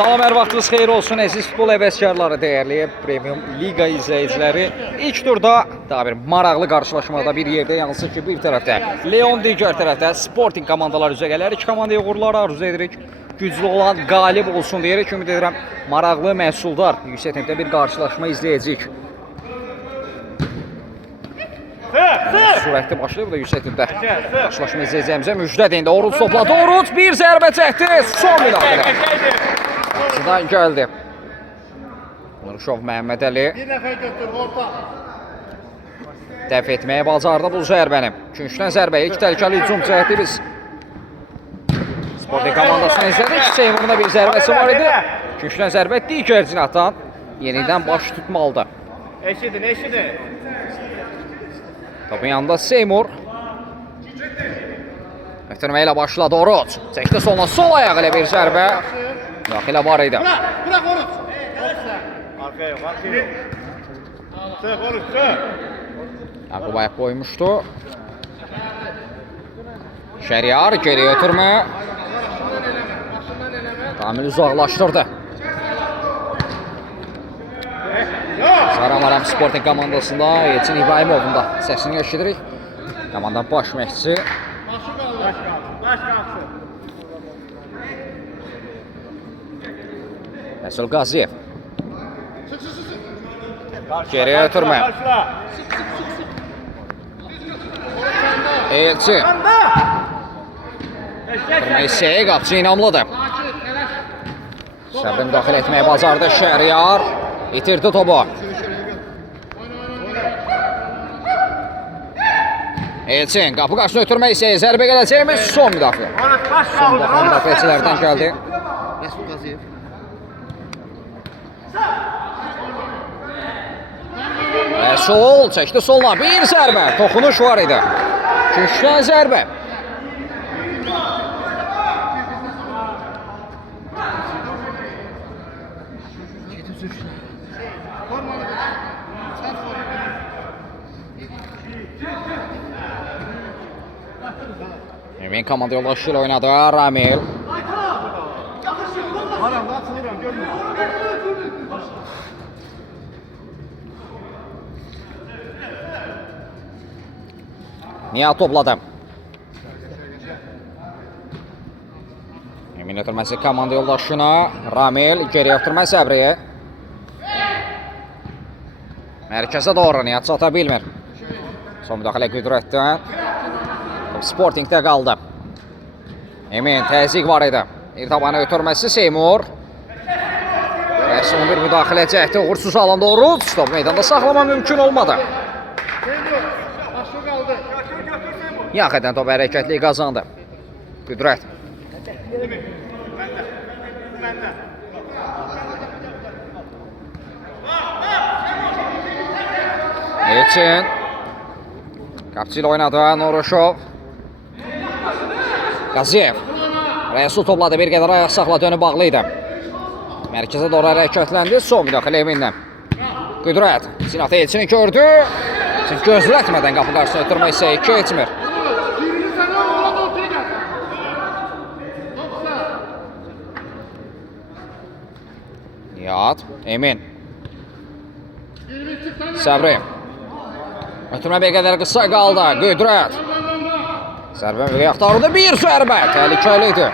Salam, hər vaxtınız xeyir olsun əziz futbol həvəskarları, dəyərli Premium Liga izləyiciləri. İlk turda daha bir maraqlı qarşılaşmada bir yerdə, yansı ki bir tərəfdə Leon, digər tərəfdə Sporting komandalar üzə gələr. İki komandaya uğurlar arzu edirik. Güclü olan qalib olsun deyərək ümid edirəm. Maraqlı, məhsuldar, yüksək tempdə bir qarşılaşma izləyəcəyik. Sürətli başlayır, bu da yüksək tempdə qarşılaşma izləyəcəyimizə müjdədir. İndi Oruç topladı, Oruç bir zərbə çəkdi, son müdaxilə. Qapıdan gəldi. Nurşov Məhəmmədəli dəf etməyə bacardı bu zərbəni. Küncdən zərbə, ilk təhlükəli hücum cəhəti biz Sporting komandasını izlədik. Seymur'un da bir zərbəsi var idi. Küncdən zərbə digər cinahdan yenidən baş tutmalıdır. Eşidin. Topun yanında Seymur. Ötürmə ilə başladı Oruç. Çəkdi soluna, sol ayağı ilə bir zərbə. Müdaxilə var idi. Bırak Oruç. Arkaya yok. Çık Oruç, çık. Yaqub ayaq qoymuşdu. Şəriyar geri ötürmə. Kamil uzaqlaşdırdı. Saramaram Sporting komandasında Elçin İbrahimov'un da səsini eşidirik. Komandanın baş məşqçisi. Baş qalxsın. Məsul Qaziyev. Geri ötürmə. Elçin. Ötürmə hissəyə qapçı inamlıdır. Səbri müdaxilə etməyə bacardı Şəriyar. İtirdi topu. Elçin qapı qarşısına ötürmə hissəyə zərbə gələcəkmiş son müdaxilə. Son müdaxilə müdafiəçilərdən gəldi. Məsul Qaziyev. Və sol çəkdi soluna bir zərbə. Toxunuş var idi. Küncdən zərbə. Emin komanda yoldaşı ilə oynadı Ramil. Nihat topladı. Emin ötürməsi komanda yoldaşına. Ramil geri ötürmə Səbriyə. Mərkəzə doğru Nihat çata bilmir. Son müdaxilə Qüdrətdən. Sportingdə qaldı. Emin təzyiq var idi. Bir tabanı ötürməsi Seymur. Və son bir müdaxilə cəhdi uğursuz alanda Oruç. Top meydanda saxlama mümkün olmadı. Yaxədən top hərəkətliyi qazandı. Qüdrət. Elçin. Qapçı ilə oynadı Nuruşov. Qaziyev. Rəsul topladı, bir qədər ayaq saxla dönüb bağlı idi. Mərkəzə doğru hərəkətləndi. Son müdaxilə Eminlə. Qüdrət. Sinat Elçini gördü. Gözlətmədən qapı qarşısına ötürmə hissəyi keçmir. Nihat. Emin. Səbri. Ötürmə bir qədər qısa qaldı. Qüdrət. Zərbə müqə yaxtarıda bir zərbə. Təhlükəli idi.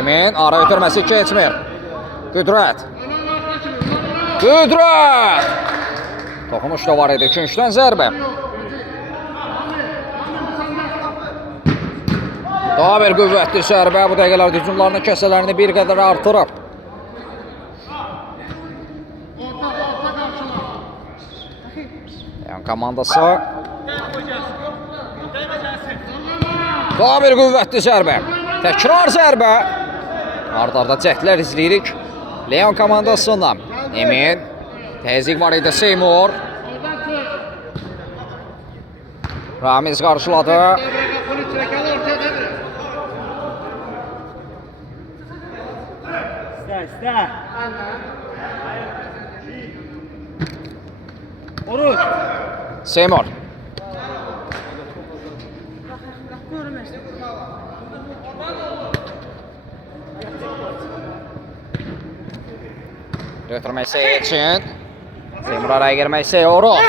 Emin ara ötürməsi keçmir. Qüdrət. Qüdrət. Toxunuş da var idi. Küncdən zərbə. Daha bir qüvvətli zərbə. Bu dəqiqələrdə hücumlarının kəsələrini bir qədər artırır. Yəni komandası. Daha bir qüvvətli zərbə. Təkrar zərbə. Arda-arda cəhdlər izləyirik. Leon komandasından. Emin. Təzyiq var idi Seymur. Ramiz qarşıladı. İstə. Oruç. Seymur. Götürmesi için. Seymur araya girmesi. Oruz.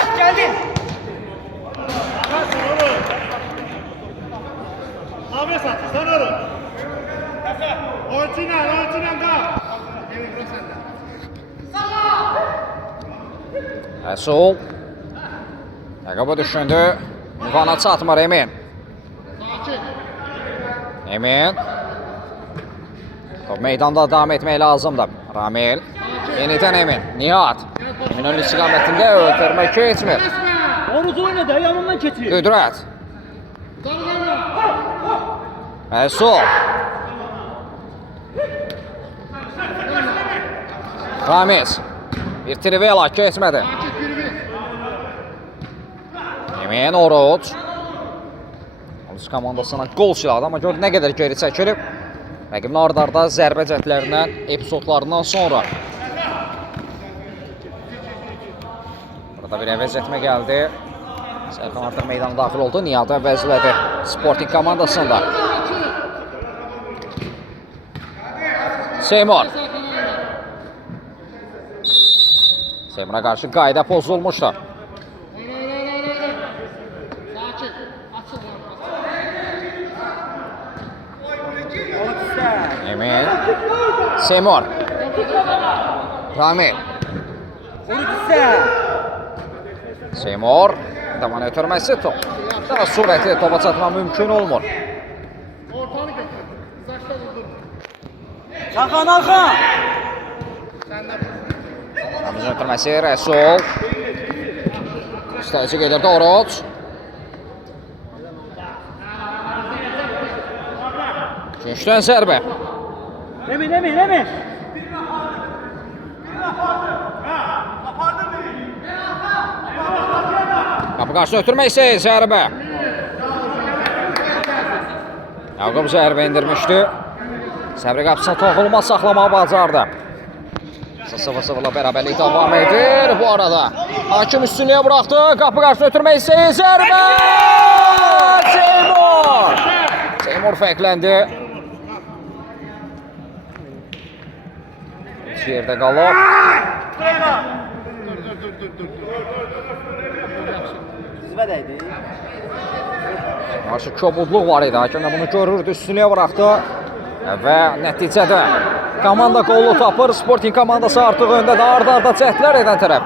Abi sat, sen oğlum. Ortinan da. Resul. Yaqub'u düşündü. Müqana çatmır Emin. Emin. Top meydanda davam etmək lazımdır. Ramil. Yenidən Emin. Nihat. Emin ön istiqamətində öldürmək keçmir. Oruz oynadı, yanından keçir. Qüdrət. Resul. Ramiz. Bir trivela keçmədi. Emin Oruz. Oruz komandasına qol silahdı, amma gör nə qədər geri çəkilib. Rəqibin ardarda zərbə cəhətlərindən, epizodlarından sonra. Burada bir əvəz etmə gəldi. Sərxan artıq meydana daxil oldu. Niyadı əvəzlədi Sporting komandasında. Seymur. Seymur'a qarşı qayda pozulmuşdu. Emin. Seymur. Ramil. Seymur. Daman ötürməsi top. Daha sürətli topa çatma mümkün olmur. Hakan Hakan. Ramizin ötürməsi Resul. İstəyici gedirdi Oruz. Güncdən zərbə. Emin. Qapı qarşısına ötürməksə zərbə. Yaqub zərbə indirmişdi. Səbri qapısına toxulma saxlamağı bacardı. 0-0'la bərabərlik davam edir. Bu arada hakim üstünlüyə buraxdı. Qapı qarşısına ötürməksə zərbə. Seymur fərqləndi. Yerdə qalıb. Qarşı kobudluq var idi. Hakim də bunu görürdü, üstünlüyə buraxdı. Və nəticədə komanda qolu tapır. Sporting komandası artıq öndədir. Arda cəhdlər edən tərəf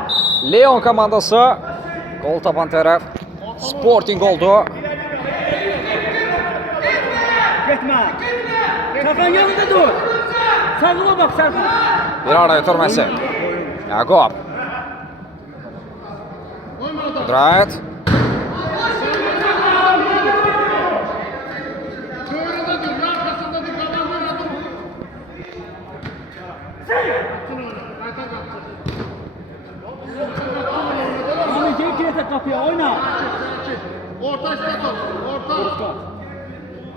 Leon komandası, qol tapan tərəf Sporting oldu. Getmə. Hakan yanında dur. Sağına bak sağına. Bir ara ötürməsi. Yaqub. Qüdrət. Abi gel girete kapıya oyna. Orta stop, orta.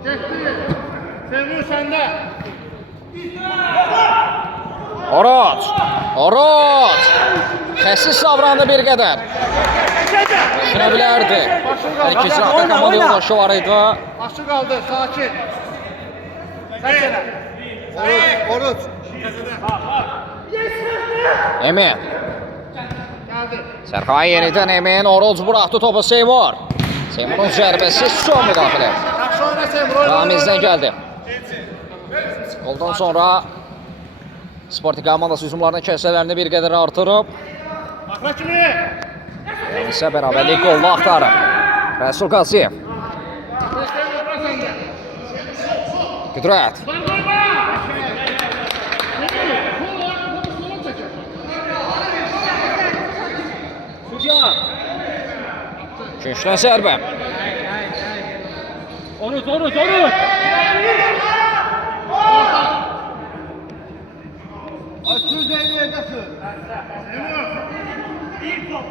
Geçti. Sevgili sende. Oruz. Xəsis davrandı bir qədər. Düşünə bilərdi. Hər iki sıraqda komanda yoldaşı var idi. Başı kaldı, sakin. Oruz. Emin. Geldi. Sərxan yenidən Emin. Oruz buraxdı topu Seymur. Seymurun zərbəsi son müdaxilə. Yaxşı oyna Seymur. Ramizdən gəldi. Goldan sonra Sporting komandası hücumlarının kəsələrini bir qədər artırıb. Bakla kimi. İsə bərabərlik qolunu axtarır. Rəsul Qaziyev. Qüdrət. Güncdən zərbə. Oruz. Açsız devriyedesin. Seymur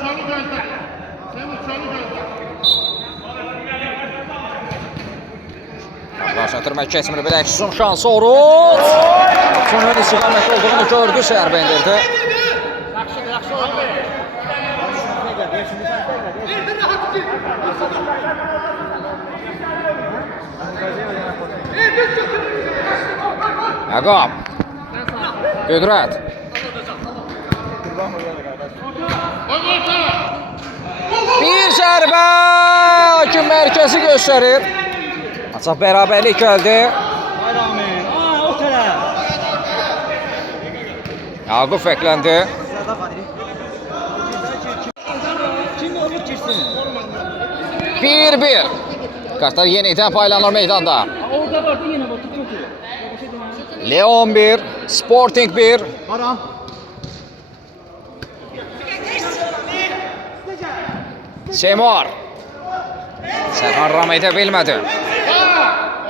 çalı gözle. Qarşı ötürmək keçmir. Bir əksizun şansı Oruz. Sonun istiqamətli olduğunu gördü, zərbə indirdi. Yaxşı oyna. Yaqub. Qüdrət. Bir zərbə. Hakim mərkəzi göstərir. Ancaq bərabərlik gəldi. Bayramin. O tərəf. Yaqub fəkləndi. Kim olur girsin? 1-1. Kartlar yenidən paylanır meydanda. Orada vardı yine bu tutuyor. Leon 1, Sporting 1. Baran. Seymur. Sərhan ram edə bilmədi.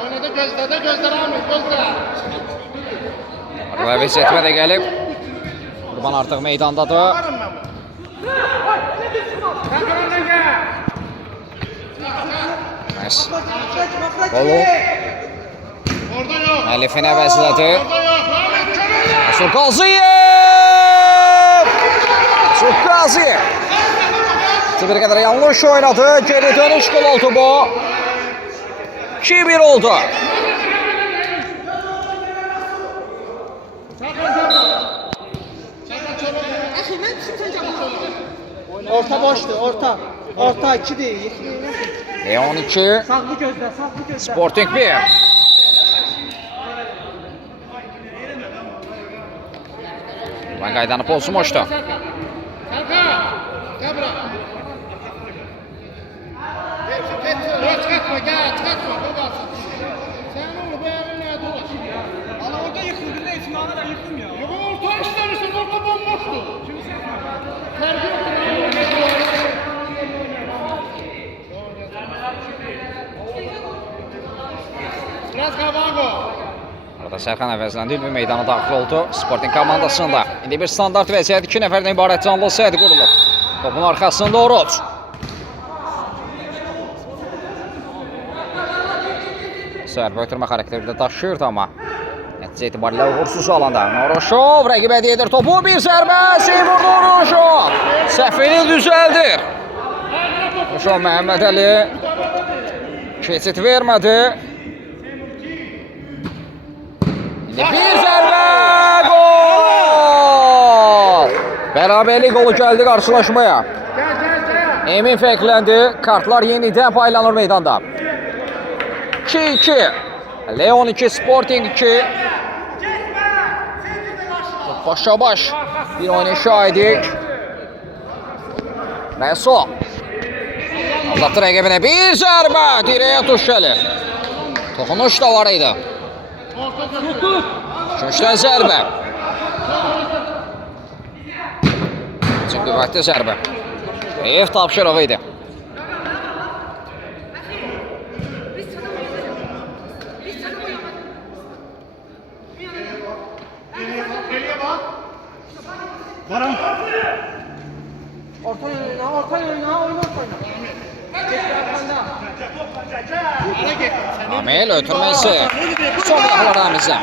Oynadı gözlədi, gözlər Amir, gözlər. Və vəziyyətmə də gəlib. Qurban artıq meydandadır. Məs. Qolu. Orada yok. Əlifin əvəzlədi. Orada yok. Ahmet Kemal'e. Mesut Qaziyev! Mesut Qaziyev! Bir qədər yanlış oynadı. Geri dönüş gol oldu bu. 2-1 oldu. Orta boştu, orta. Orta 2 değil. Leon 2, Saklı gözler, saklı gözler. Sporting 1. Ben qaydanı pozmuşdu. Serkan. Gel bırak. Yok çıkartma, gel çıkartma. Babasın. Sen onu bu evin ne dolaş? Ana orada yıkıldı da İsmail'e de yıktım ya. Yok orta işlemişsin, orta bomboştu. Şimdi sen terbiye Biraz kabağa go. Arada Sərxan əvəzləndi, Ülvi meydana daxil oldu. Sporting komandasında. İndi bir standart vəziyyət 2 nəfərdən ibarət canlı saydı qurulub. Topun arxasında Oruç. Zərbə ötürmə xarakteri də daşıyırdı amma. Nəticə etibarilə uğursuz alanda. Noroşov rəqib hədiyyə edir topu. Bir zərbə. Seymur Noroşov. Səhvini düzəldir. Noroşov Məhəmməd Əli. Keçid vermədi. Bir zərbə. Gol! Bərabərlik qolu gəldi qarşılaşmaya. Emin fəkləndi. Kartlar yenidən paylanır meydanda. 2-2. Leon 2, Sporting 2. Başa baş bir oynayışa idik. Reso. Azaltdı rəqibinə. Bir zərbə. Dirəyə tuş gəlir. Toxunuş da var idi. Üçüncüdən zərbə. Çox qüvvətli zərbə. Ev tapşırığı idi. Geriye bak. Baran. Orta yönüne, orta yönüne, oyna orta yönüne. Amel ötürməsi. Son baxlar Ramizə.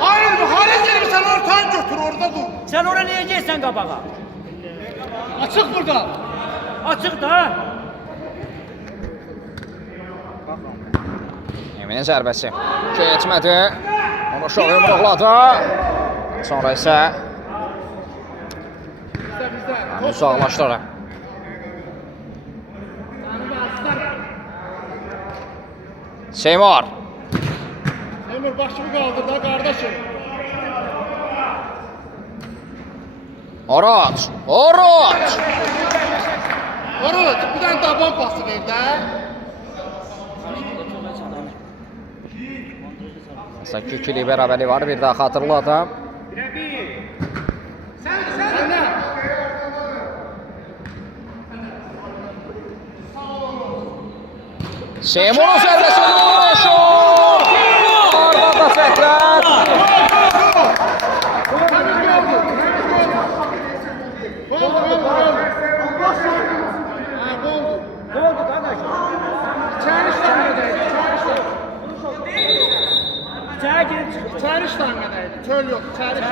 Hayır, hale gelip sen ortadan götür, orada dur. Sen oraya niye gelsen kabağa? Açık burada. Açık da. Eminin zərbəsi. Keçmədi. Onu şov yumruqladı. Sonra isə uzaqlaşdırır. Seymur. Emir başımı kaldır da kardeşim. Oruç. Oruç. Oruç, bir tane daha bomb bastı ver de. Sanki ikili bərabərlik var. Bir daha xatırladım. Sen ne? Seymur'un zərbəsi vuruşur. Arada fəklər. Oldu kardeş. İçeri girip çıkıp. Çağrış tangadaydı. Çöl yok. Çağrış.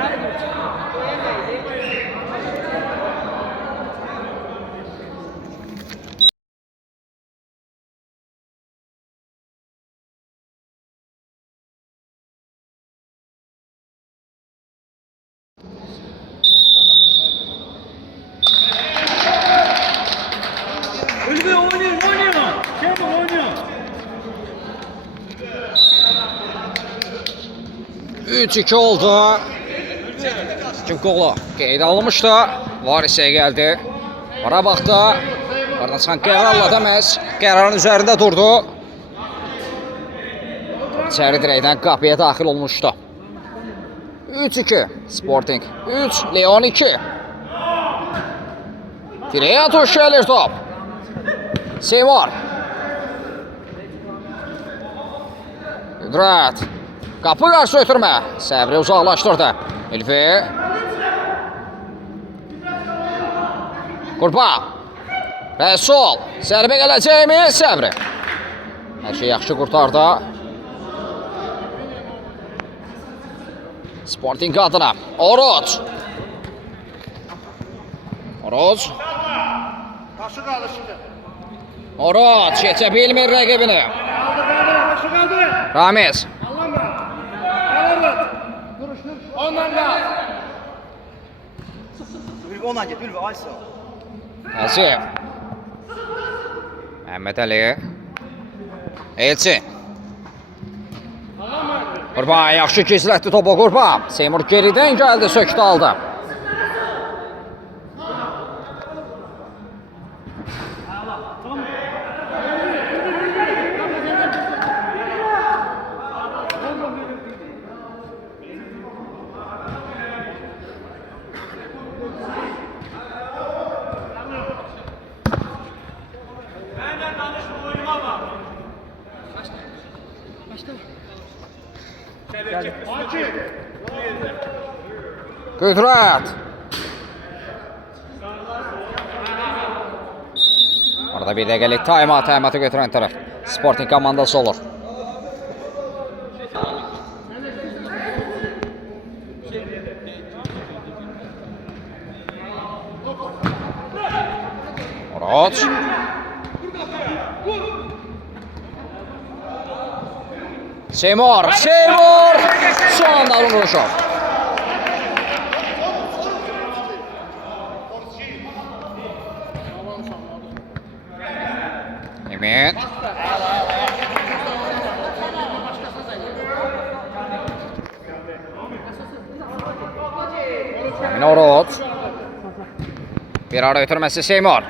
3-2 oldu. Kim qolu qeyd alınmışdı. Varisə gəldi. Qarabağda oradan çıxan qərarla da məhz qərarın üzərində durdu. İçəri dirəkdən qapıya daxil olmuşdu. 3-2 Sporting 3 Leon 2. Direğe tuş gelir top. Seymour. Qüdrət. Qapı qarşı ötürmə. Səbri uzaqlaşdırdı. İlfi. Qurba. Rəsul. Sərbə gələcəkmi? Səbri. Hər şey yaxşı qurtardı. Sporting adına. Oroz. Oroz. Başı qaldı şimdi. Oroz keçə bilmir rəqibini. Başı qaldı. Ramiz. Allah'ım. Allah'ım. Duruş. Ondan da. Ülvi ona git, Ülvi Aysa. Həsib. Məhəmməd Əli. Elçin. Qurban yaxşı gizlətdi topu Qurban. Seymur geridən gəldi, söktü aldı. Qüdrət. Orada bir dəqiqəlik taymatı götürən tərəf Sporting komandası olur. Oroz. Seymour. Son anda vuruşu. Emin. Emin Oroz. Bir ara ötürməsi Seymour.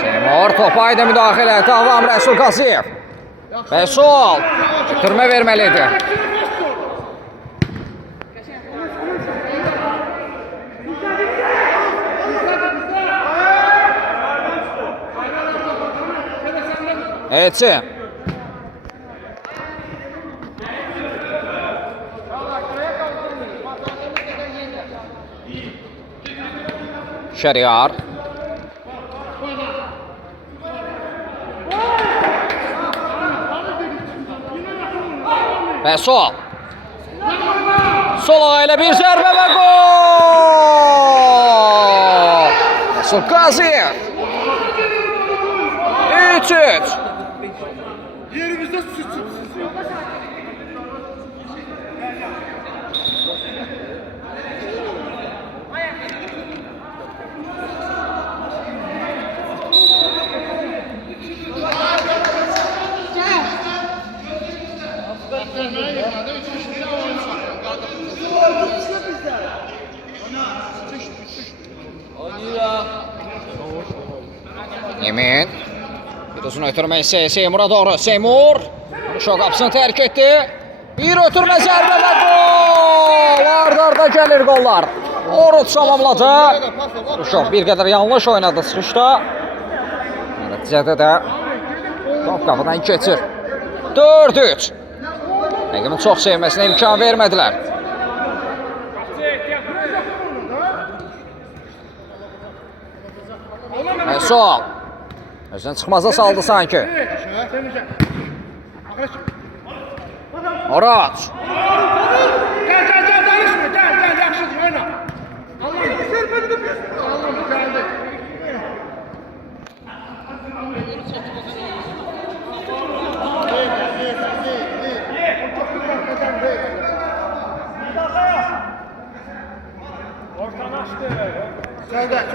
Seymour topa ayda müdaxilə. Davam Rəsul Qaziyev. Rəsul. Türmə verməlidir. Etsin. Şəriyar. Rəsul. Sol ayağıyla bir zərbə və gol! Rəsul Qaziyev. 3-3. Yerimizde sıçıp. Emin. Bir uzun ötürmə isə Seymur'a doğru. Seymur. Şok qapısını tərk etdi. Bir ötürmə zərbə və gol! Arda gəlir qollar. Oruç tamamladı. Şok bir qədər yanlış oynadı çıxışda. Nəticədə də top qapıdan keçir. 4-3. Rəqimin çox sevməsinə imkan vermədilər. Sol. Özdən çıxmaza saldı sanki. Oroz. Gel danışma gel yaxşıdır oyna. Allah'ım serpildi. Allah'ım geldi. Gel.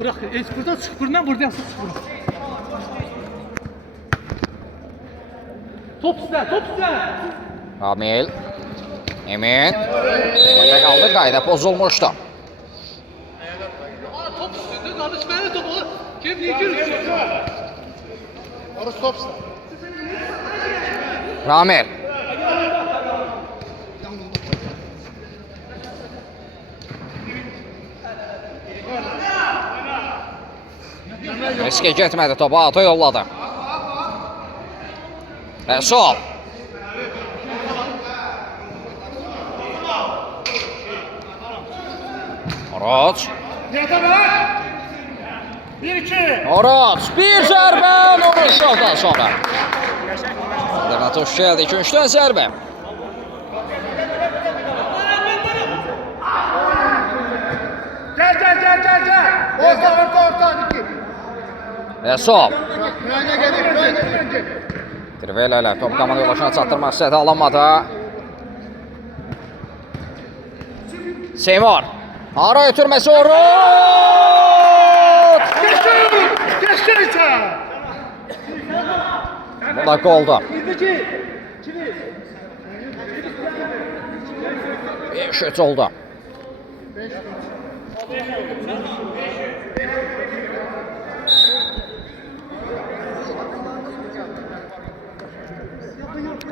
Bırak, buradan çık, buradan çık. Top sizdə, top sizdə. Ramil. Emin. Emin'de kaldı. Qayda pozulmuştu. Top sizdə, qardaş mənə topu. Kim niyə görürsən? Orası top sizdə. Ramil. Riske getmədi, topu ata yolladı. Sol. Oraç. Yata bak. 1-2. Oraç. Bir zərbə. Nurun şovdan sonra. Dernatoş gəldi. İkinciden zərbə. Gel. Orta. Sol. Müayinə gedir. Trivela ilə top komanda yoldaşına çatdırmaq istədi, alınmadı. Seymur. Ara ötürməsi Oraç. Geçsene. Bu da qoldu. 5-3 oldu.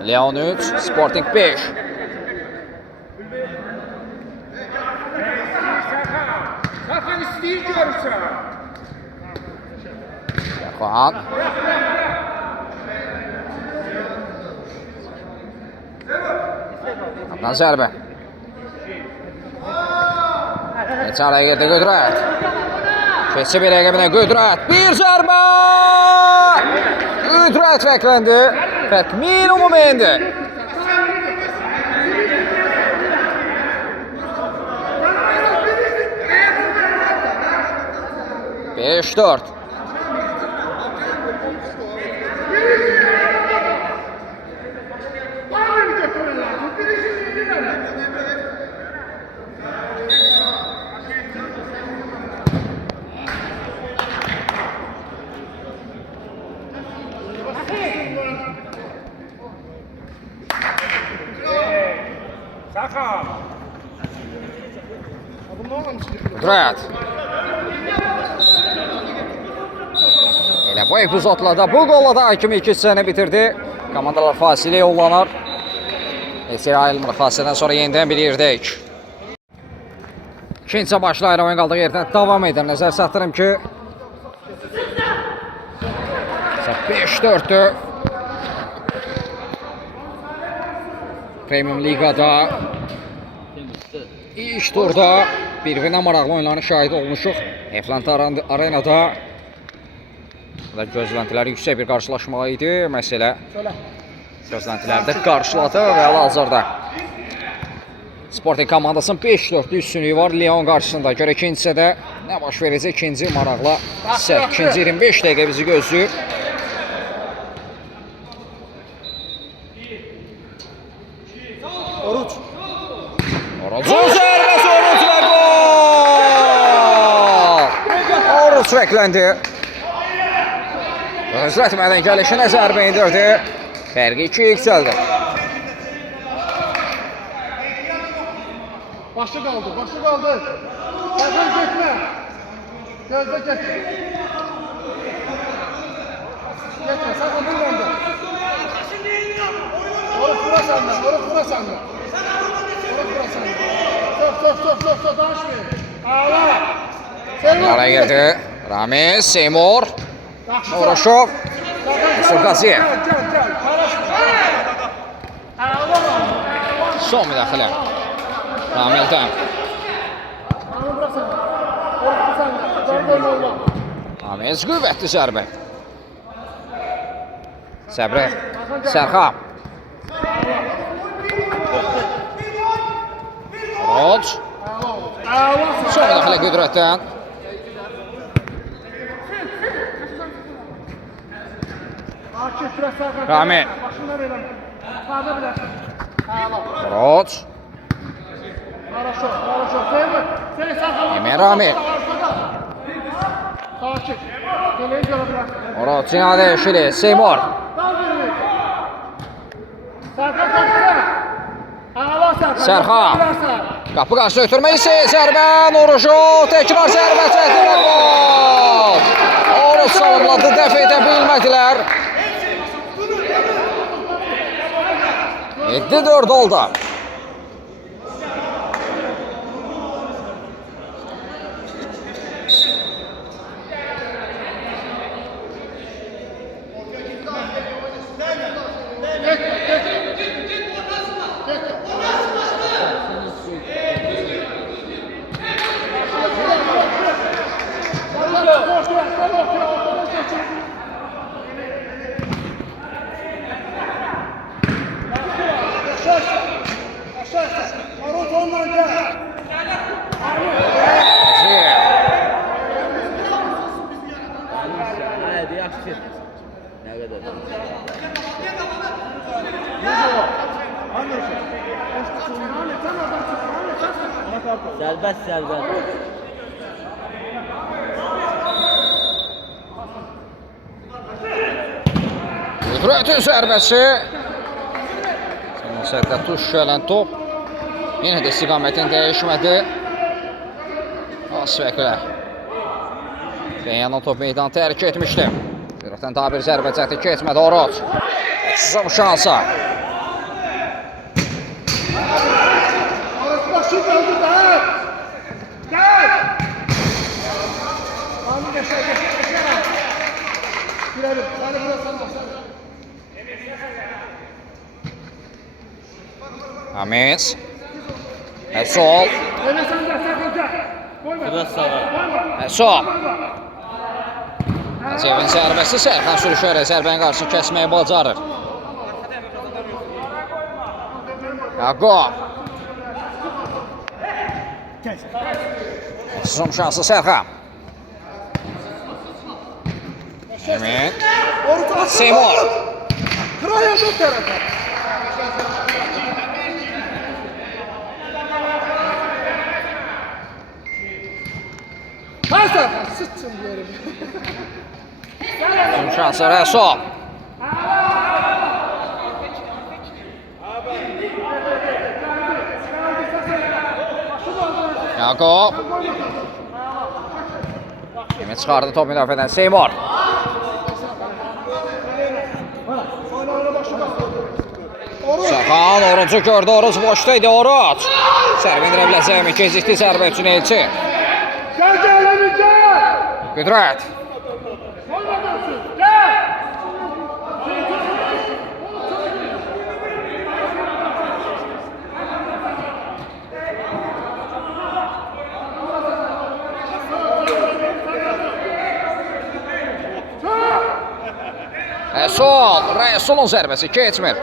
Leon 3, Sporting 5. Zaten istəyir görürsən. Yakan. Adnan zərbə. Neçə araya girdi Qüdrət. Keçi bir rəqəbinə Qüdrət. Bir zərbə! Qüdrət fərqləndi. Fərq minimum indi. Beş dört. Qüdrət. Elə bu epizodla da bu qolla da kimi 2 hissəni bitirdi. Komandalar fasilə yollanır. Esir ayrılmır fasilədən sonra yenidən bir yerdəyik. İkinci başlayır oyun qaldığı yerdən davam edir. Nəzər çatdırım ki 5-4'dür. Premium Ligada ilk turda bir-birinə maraqlı oyunların şahidi olmuşuq. Eflanta Arenada gözləntilər yüksək bir qarşılaşma idi. Məsələ gözləntilərdə qarşıladı və hal-hazırda Sporting komandasının 5-4 üstünlüyü var Lyon qarşısında. Görə ikinci hissədə nə baş verəcək? İkinci maraqlı hissə. İkinci 25 dəqiqə bizi gözləyir. Oruç'un zərbəsi Oruç və gol! Oruç fərqləndi. Gözlətmədən gəlişinə zərbə indirdi. Fərqi 2-yə yüksəldi. Başı qaldı. Sakın getmə. Gözdə getmə. Getmə, sakın buradan da. Oruç bura səndə. Stop, danışmayın. Ağla. Araya girdi. Ramiz, Seymur, Oruşov, Yusuf Qaziyev. Son müdaxilə. Ramildən. Ramiz qüvvətli zərbə. Səbri, Sərxan. Roc. Son müdaxilə Qüdrətdən. Ramil. Roc. Emin Ramil. Roc yenə dəyişili. Seymur. Sərxan. Qapı qarşı ötürməsi, zərbə, Noruşov, təkrar zərbə çəkdirər gol. Oruç savunladı, dəf edə bilmədilər. 7-4 oldu. Sərbəst, sərbəst. Qüdrətin zərbəsi. Sərdə tuş gələn top. Yenə də istiqamətin dəyişmədi. Asfəklər. Beyanın top meydanı tərk etmişdi. Qüdrətin daha bir zərbə cəhdi keçmədi. Oruç. Sızım şansa. Amis. Esol. Esol. Acevin zərbəsi Sərxan sürüşərək zərbənin qarşısını kəsməyi bacarır. Yaqub. Zoom şansı Sərxan. Emin. Seymur. Kıraya şu tarafa. Pasa, sıçın diyorum. Zoom şansı Resul. Yaqub. Emin çıxardı top müdafiədən Seymur. Sərxan Orucu gördü, Oruc boşda idi, Oruc. Zərbə indirə biləcəkmi? Gecikdi zərbə üçün Elçi. Qüdrət. Resul'un zərbəsi keçmir.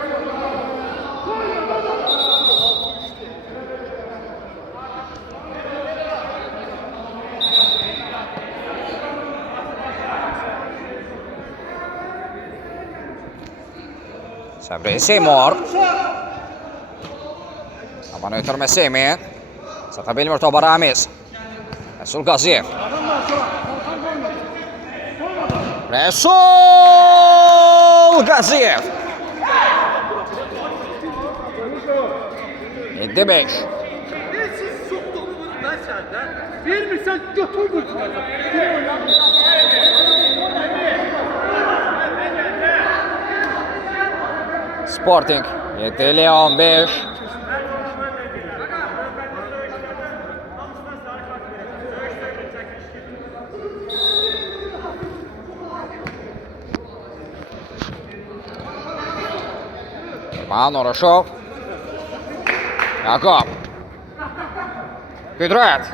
Səbri Seymur. Aman ötürməsi Emin. Sata bilmir topa Ramiz. Resul Qaziyev. Resul Qaziyev. 7-5. Vermirsən götür bu. Sporting 7 Leon 5. Noruşov. Yaqub. Qüdrət.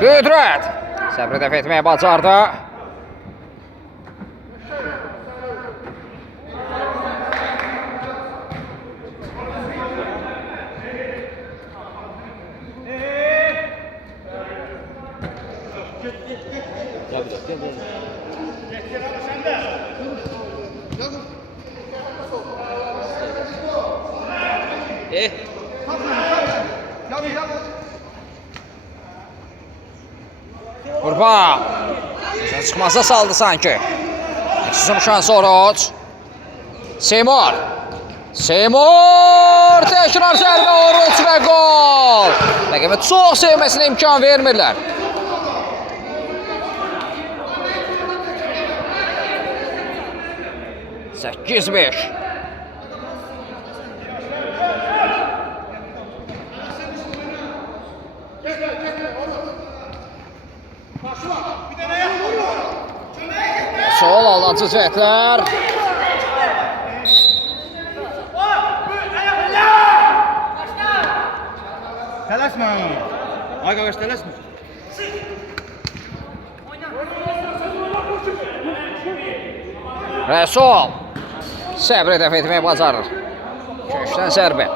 Qüdrət. Səbri dəf etməyə bacardı. Qurban. Çıxmasa saldı sanki. Sizin şansı Oruç. Seymur. Seymur təkrar zərbə Oruç və gol. Rəqibi çox sevməsinə imkan vermirlər. Səkkiz beş. Sol aldancı cəhətlər. Tələsmə. Ay qardaş tələsmə. Rəsul. Səbri dəf etməyi bacarır. Köşdən zərbə.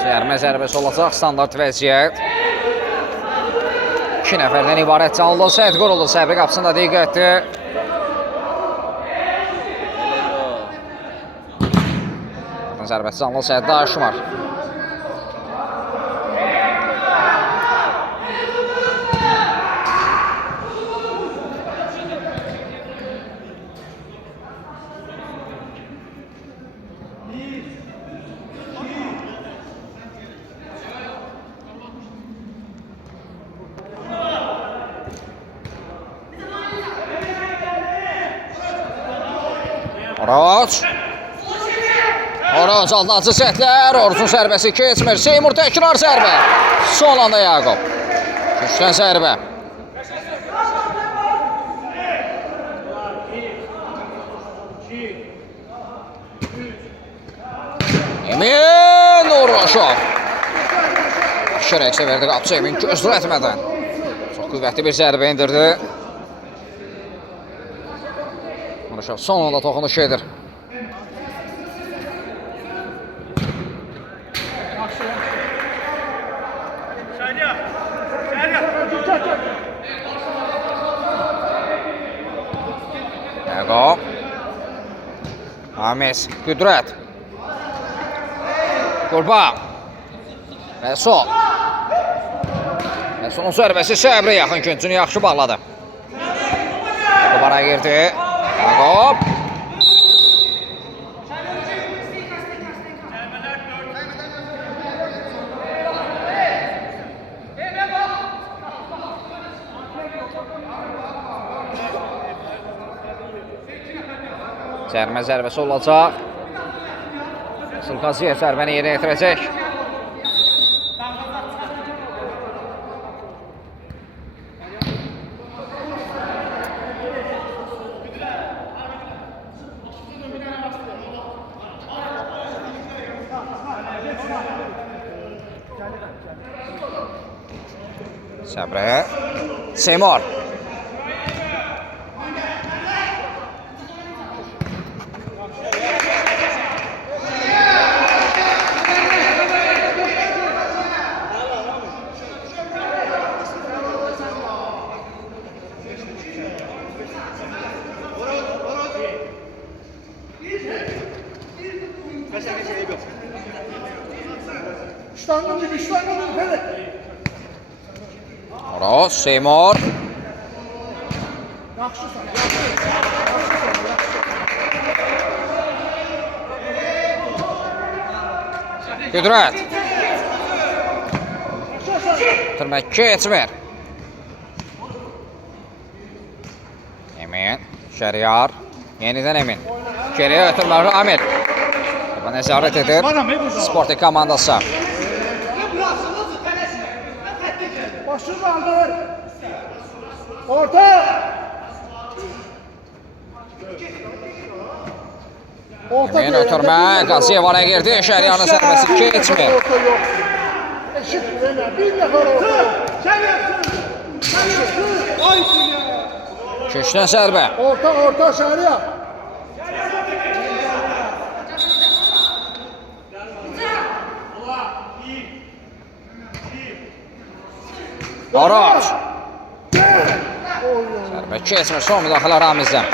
Cərmə zərbəsi olacaq, standart vəziyyət. 2 nəfərdən ibarət canlı Səyid Qurulu Səbri qapısında diqqətli. Zərbəsi canlı Səyid Daşmar. Oruç aldancı sətlər, Orucun zərbəsi keçmir. Seymur təkrar zərbə. Son anda Yaqub. Köşdən zərbə. Emin Uğurlaşov. Şərəksə verdi qapısı Emin gözlə etmədən. Çox qüvvətli bir zərbə indirdi. Uğurlaşov son anda toxunuş edir. Yaqub. Amis, Qüdrət. Qurban. Rəsul. Rəsulun zərbəsi Səbri yaxın küncünü yaxşı bağladı. Yaqub araya girdi. Yaqub. Cərmə zərbəsi olacaq. Sılqazıyev zərbəni yerinə yetirəcək. Səbrə. Seymur. Oruç, Seymur. Qüdrət. Türmək keçmir. Emin, Şəriyar. Yenidən Emin. Geriyə ötürməli Amir. Nəzarət edir Sporting komandası. Başını aldır. Orta. Emin ötürmə, Qaziyev araya girdi. Şəriyarın zərbəsi keçmir. Köşdən zərbə. Orta Şəriyar. Oruç. Zərbə keçmir. Son müdaxilə Ramizdən.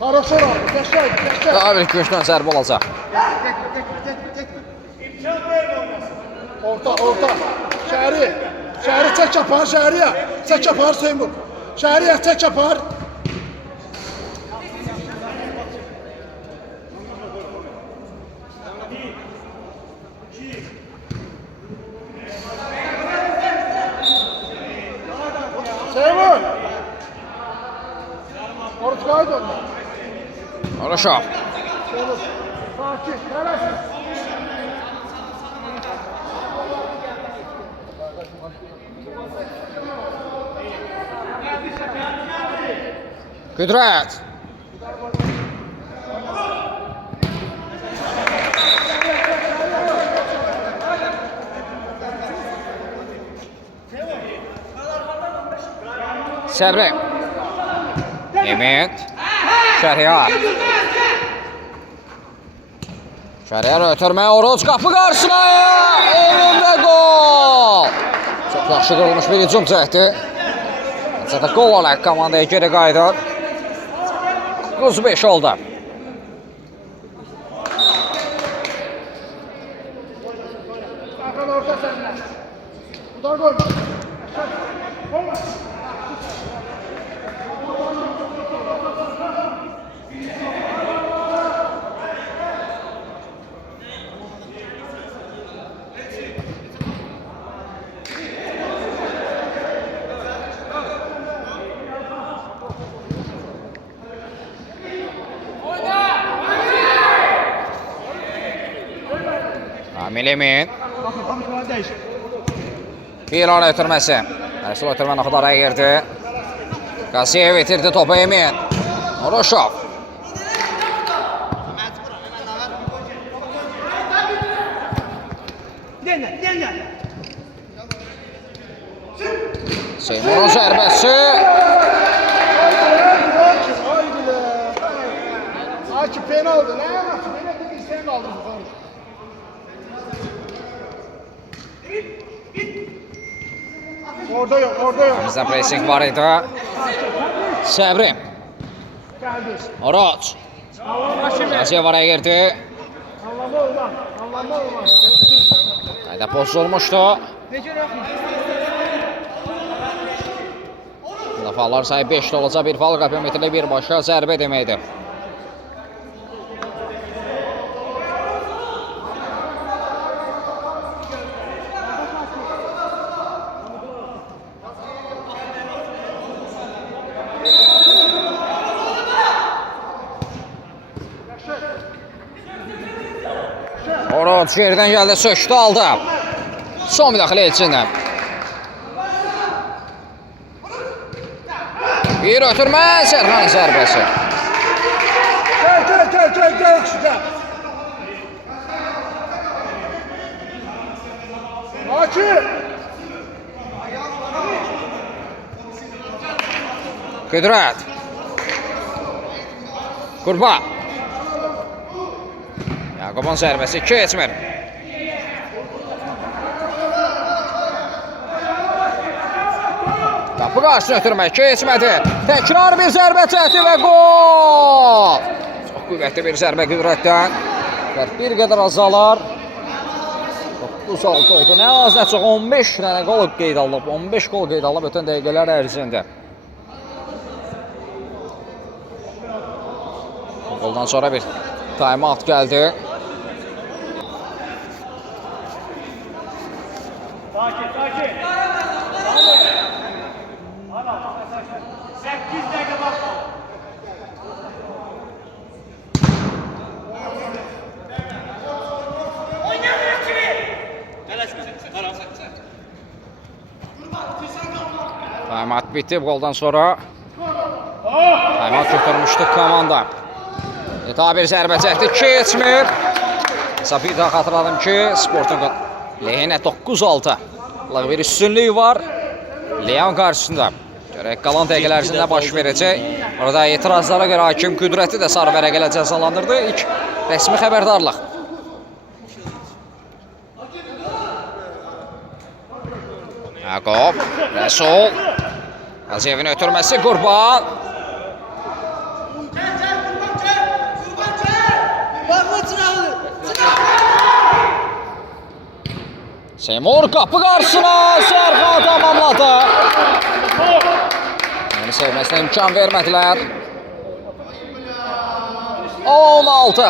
Хорошо, geçer, geçer. Daha bir köşkdən zərbə olacaq. Orta, orta. Şəhəri. Şəhəri çək yapar, şəhəriyə. Çək yapar Seymur. Şəhəriyə çək yapar. Seymur. Orta kaydı onda. Oruşov. Seymur. Sakin, neresin? Qüdrət. Səbri. Emin. Şəhriyar. Şəhriyar ötürmə. Oruc qapı qarşısına. Emin və gol. Çox yaxşı qırılmış bir hücum cəhdi. Zaten gol olarak komandaya geri qayıdır. 35 oldu. Hakan orta sende. Bu da gol. Olmaz. Amil Emin. İlan ötürməsi. Ersul ötürmə noxulara girdi. Qasiyev itirdi topu Emin. Oruşov. Seymur'un zərbəsi. Akif penaltı. Ne yapmasın? Penaltı bir sen kaldın. Orada yok, orada yok. Bizdən pressing var idi. Səbri. Oroç. Qasiyev araya girdi. Anlamı olmaz. Anlamı olmaz. Qayda pozisiya olmuşdu. Faullar sayı 5'te olacaq. Bir faul qapımetrlə birbaşa zərbə deməkdir. Oroç yerdən gəldi, sökdü, aldı. Son müdaxilə içində. Bir ötürmə, Serhan'ın zərbəsi. Gel şurada. Akif. Qüdrət. Qurba. Yaqubun zərbəsi keçmir. Qapı qarşısına ötürmək keçmədi. Təkrar bir zərbə çəkdi və gol! Çox qüvvətli bir zərbə Qüdrətdən. Bir qədər azalar. 9-6 oldu. Nə az nə çox 15 dənə qol qeyd alınıb. 15 qol qeyd alınıb ötən dəqiqələr ərzində. Qoldan sonra bir time-out gəldi. Sakin. 8 dakika bak. Time-out bitti. Qoldan sonra time-out götürmüşdü komanda. Daha bir zərbə çəkdi, keçmir. Bir daha xatırladım ki, Sporting lehinə 9-6 bir üstünlük var. Leon qarşısında. Qalan dəqiqələr ərzində baş verəcək. Orada etirazlara görə hakim Qüdrəti də sarı vərəqələ cəzalandırdı. İlk rəsmi xəbərdarlıq. Yaqub, Rəsul. Qaziyevin ötürməsi Qurban. Seymur qapı qarşısına sərfa tamamladı. Onu sevməsinə imkan vermədilər. 16.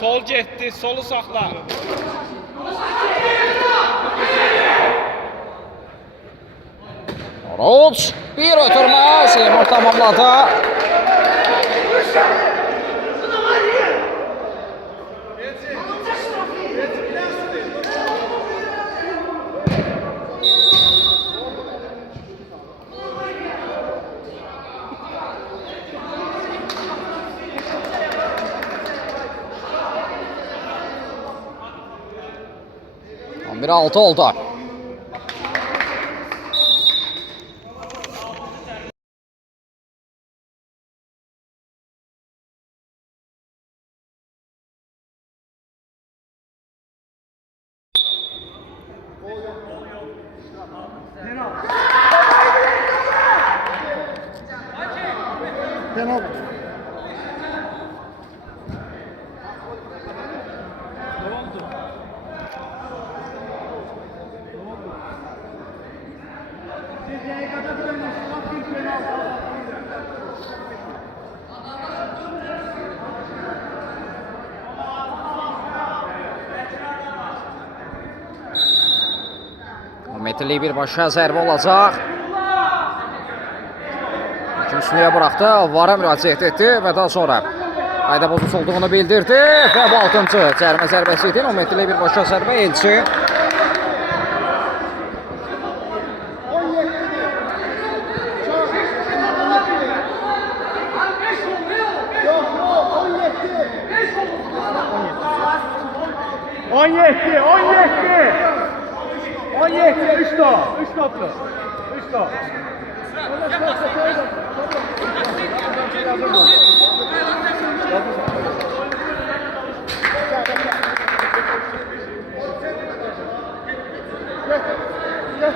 Sol getdi, solu saxla. Roç bir ötürmə Seymur tamamladı. Bir 6 oldu. Penaltı. Metrli birbaşa zərbə olacaq. Hakim üstünlüyə buraxdı. Vara müraciət etdi və daha sonra qayda pozusu olduğunu bildirdi və bu 6-cı cərimə zərbəsi idi. O metrli birbaşa zərbə Elçi. Üç toplu.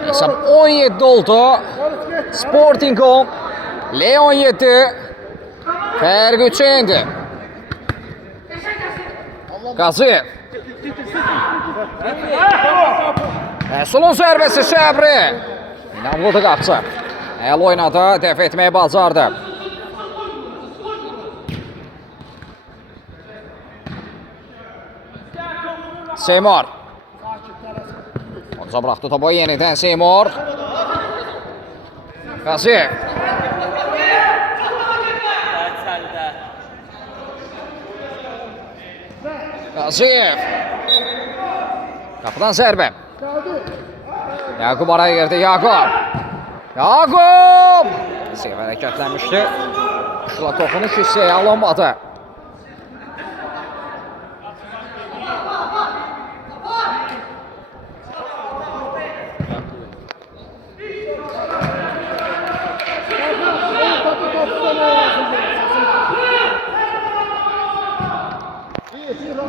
Hesab 17 oldu. Sporting 10, Leon 7. Fərq 3'e indi. Qaziyev. Rəsulun zərbəsi Səbri. İnanlıdır qapçı. Əl oynadı, dəf etməyi bacardı. Seymur. Orada bıraxdı topu yenidən Seymur. Qaziyev. Qaziyev. Qapıdan zərbə. Yaqub araya girdi. Yaqub! Sev hərəkətlənmişdi. Şula toxunuş hissəyə alınmadı.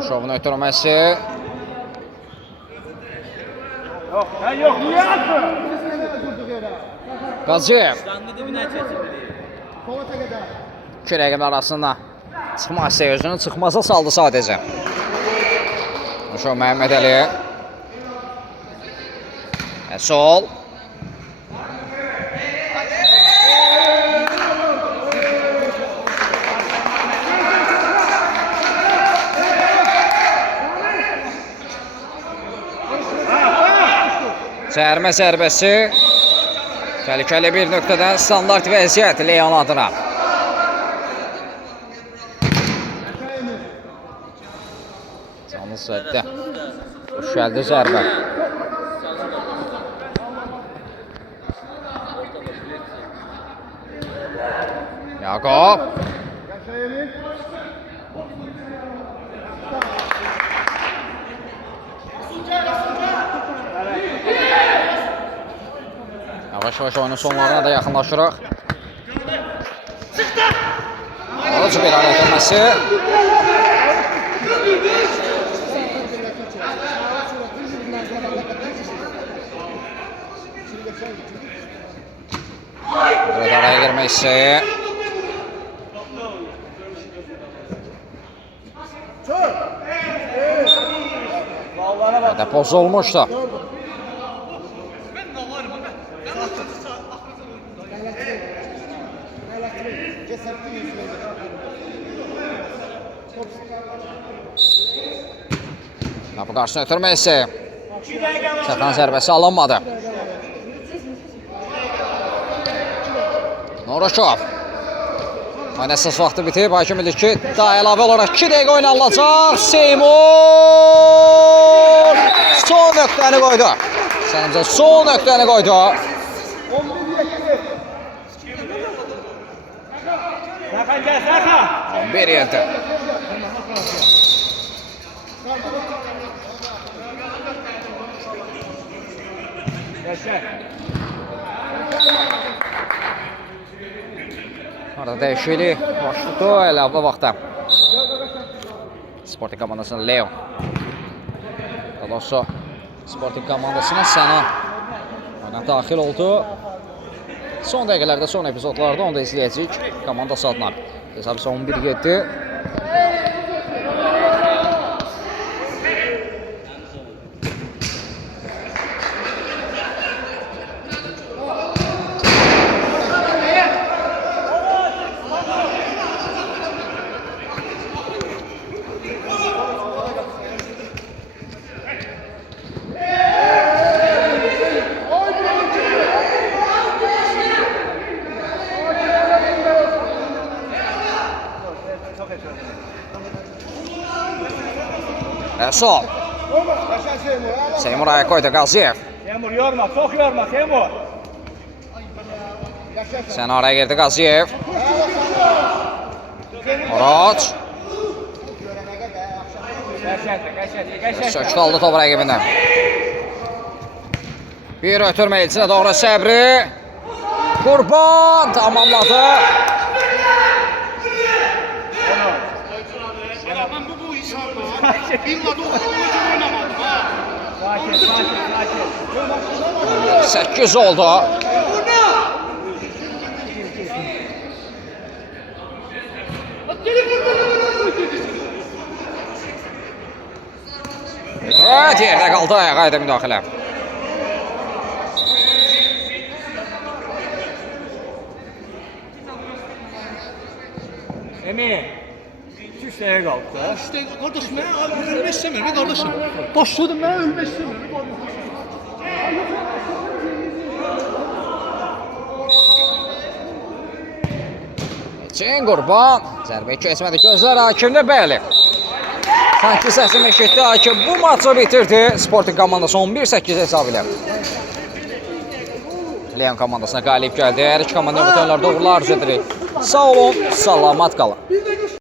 Şovun ötürməsi. Yok, niye attın? Qaziyev. İki rəqəm arasında çıxma istəyi özünü çıxmaza saldı sadəcə. Şov Məhəmməd Əli. Sol. Cərimə zərbəsi. Təhlükəli bir nöqtədən standart vəziyyət Leon adına. Canlı səhətdə. Xoş gəldi zərbə. Yaqub. Yavaş-yavaş oyunun sonlarına da yaxınlaşırıq. Alıcı bir araya etməsi. Burada araya girmək istəyi. Burada poz olmuşdu. Kapı qarşısına ötürmək istəyi. Səfran zərbəsi alınmadı. Noruşov. Oyun əsas vaxtı bitib. Hakim bilir ki, daha əlavə olaraq 2 dəqiqə oynanılacaq. Seymur son nöqtəni qoydu. Sənimizə son nöqtəni qoydu. Serkan gel Serkan. 11-7. Yaşar. Orada dəyişiklik başladı əlavə vaxtda. Sporting komandasının Leo. Daha doğrusu Sporting komandasına Sənan oyuna daxil oldu. Son dəqiqələrdə, son epizodlarda onu da izləyəcəyik. Komandası adına. Hesab isə 11-7. Sol. Seymur ayak koydu Qaziyev. Temur yorma, çok yorma Temur. Sen araya girdi Qaziyev. Murat. Söktü aldı topu rakibinden. Bir ötürme içine doğru Səbri. Qurban tamamladı. Sakin. 8 oldu. Evet, yerde kaldı ayağa müdaxilə. Emin. 3 dəqiqə qaldı da. İşte kardeşim ben ölmek istemiyorum kardeşim. Başladım ben ölmek istemiyorum. Çin Qurban. Zərbə keçmədi gözlər hakimdə bəli. Sanki səsini eşitdi hakim bu maçı bitirdi. Sporting komandası 11-8 hesab ilə. Leon komandasına qalib gəldi. Hər iki komanda bu oyunlarda uğurlar arzu edirik. Sağ olun, salamat qalın.